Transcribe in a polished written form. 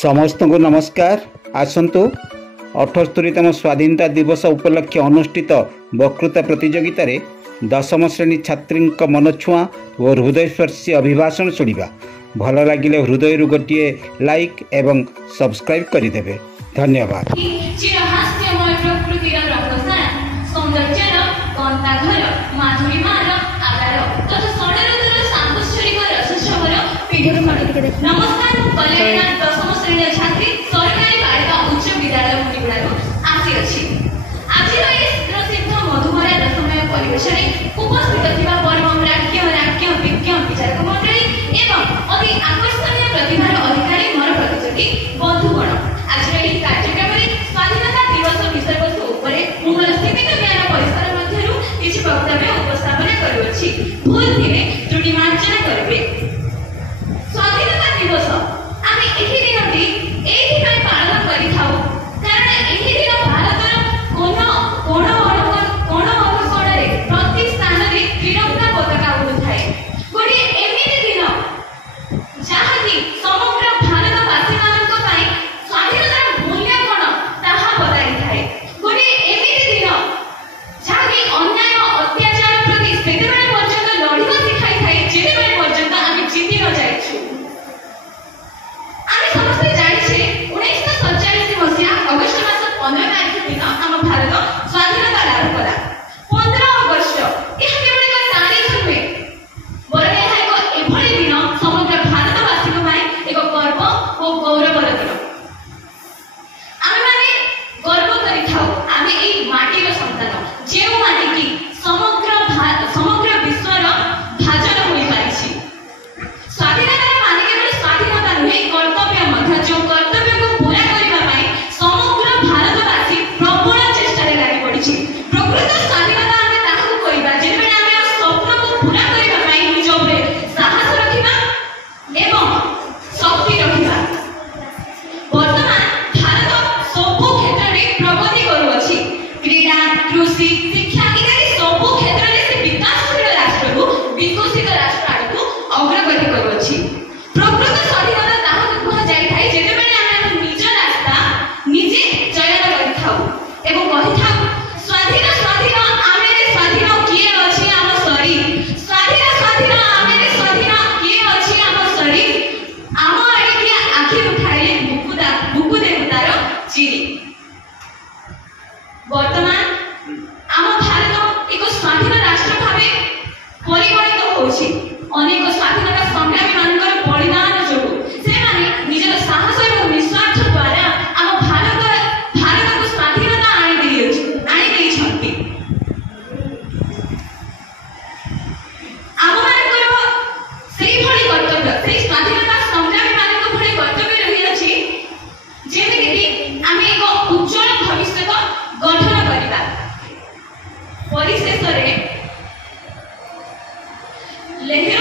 समस्त को नमस्कार। आसतु 78तम स्वाधीनता दिवस उपलक्षे अनुष्ठित वक्तृता प्रतियोगिता रे 10म श्रेणी छात्री मन छुआ और हृदयस्पर्शी अभिभाषण शुणा। भल लगे हृदय गोटे लाइक एवं सब्सक्राइब करदे। धन्यवाद। नमस्कार, दशम श्रेणी छात्री सरकारी बालिका उच्च विद्यालय मुनिगुड़ारू आसी अछि। आज सिद्ध मधुमरा रसमय परिवेशन उपस्थित परम राज्य विज्ञ विचारक मंडली एवं अति आकर्षणीय प्रतिभार अधिकारी मोर प्रतियोगी बंधुगण, आज कार्यक्रम स्वाधीनता दिवस विषय वस्तु मोर सीमित ज्ञान परिसर मध्य किसी वक्तव्य उपस्थापन करुछि। भूल थे त्रुटि मार्जन करेंगे। स्वाधीनता दिवस आम एही दिनटी एही पालन करिथाउ कारण एही दिन भारतर कोण अनुकोणे प्रति स्थान रे तिरंगा पताका उड़ुथाए। गोटे एमिति दिन जहाँकि समग्र भारतवासी मानक पई स्वाधीनतार मूल्य कोन ताहा बताई थाए। गोटे एमिति दिन जहाँकि अन्याय अत्याचार प्रति सेतेबेले पर्यंत लड़िबा सिखाई थाए जेतेबेले पर्यंत आम जीति न जाइछु। स्वाधीनता लाभ कला 15 अगस्त यह केवल एक तारीख नुहे बरं यह एक एभली दिन समग्र भारतवासी एक गर्व और गौरवर दिन। आम मैंने गर्व करें माटीर संतान जो माटी की समग्र विश्वर भाजन हो पारी। स्वाधीनता माने केवल स्वाधीनता नुहे कर्तव्य जो कर्तव्य को पूरा करने समग्र भारतवासी प्रबल चेष्टा लगी पड़ी। प्रकृत स्वाधीनता आम ताकू कहवा जेबे आम स्वप्न को पूरा करने निज साहस रखा एवं शक्ति रखा। वर्तमान भारत सबु क्षेत्र में प्रगति करुअछि। क्रीड़ा, कृषि, शिक्षा इत्यादि सबु क्षेत्र में से विकासशील राष्ट्र को विकसित राष्ट्र आड़कू अग्रगति करुअछि। प्रकृत स्वाधीनता ताकू कह जाय थाए जेबे आम निज रास्ता निजे चयन करिथाउ एवं कहिथाउ स्वाधीन स्वाधीन आमे स्वाधीन किए अछि आम शरीर। स्वाधीन आमे स्वाधीन किए अछि आम शरीर। आम आड़े आखि उठाइले बुकु देवतार चिरी। वर्तमान आम भारत एक स्वाधीन राष्ट्र भावे परिगणित होछि। अनेक स्वाधीनता संग्रामी मानकर बलिदान जोगु से माने निजर साहस एवं निस्वार्थ द्वारा आम भारत को स्वाधीनता आनी देइछंती। आम मानकर सेही भली कर्तव्य से स्वाधीनता संग्रामी मानक भली कर्तव्य रही अछि जेमे कि आम एक उज्जवल भविष्य गठन करिबा। परिशेष रे लेहिर